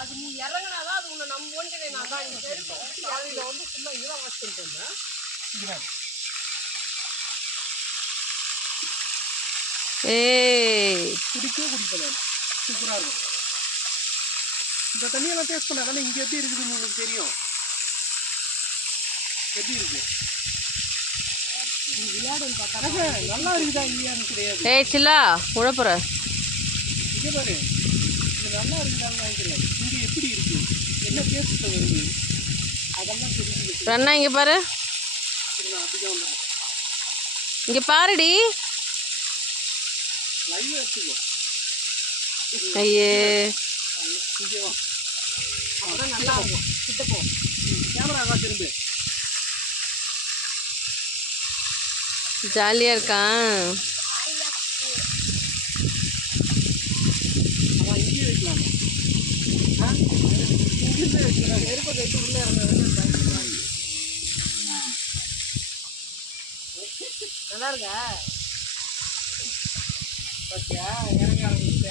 அது நீ இறங்கினாதான் அது உன்னை நம்ம ஓன்ட்டு நான் தான் இங்கே அதில் வந்து ஃபுல்லாக இதெல்லாம் வாஷ் பண்ணிட்டு வந்தேன். குடிக்கவே குடிப்பேன், சூப்பராக இருக்கும். இந்த தண்ணியெல்லாம் டேஸ்ட் பண்ண தானே இங்கே எப்படி இருக்குதுன்னு உங்களுக்கு தெரியும். எப்படி இருக்கு விளையாடுன்னு பார்த்தா நல்லா இருக்குதா இல்லையான்னு கிடையாது. ஏய் சில்லா உழப்புற இங்கே பாரு, இது நல்லா இருக்குதான்னு நினைக்கிறேன். இங்கே எப்படி இருக்கு, என்ன டேஸ்ட் வருது, அதெல்லாம் தெரியுது. அண்ணா இங்கே பாரு, இங்கே பாருடி. லைவ் எடுத்துக்கோ. ஐயே இங்கே வா, அப்பதான் நல்லா இருக்கும். கிட்ட போ, கேமரா திரும்பு. ஜாலியாக இருக்கான். அதான் இங்கேயே வைக்கலாம். இங்கிருந்து வைக்கலாம், நெருப்பை வச்சு உள்ளே நல்லா இருக்கா பார்த்தியா, இறங்க ஆரம்பிச்சுட்ட.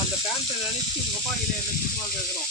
அந்த பேண்ட்டை நினைச்சு உங்கள் அப்பா கிட்ட என்ன சுத்தமாக கேட்குறோம்.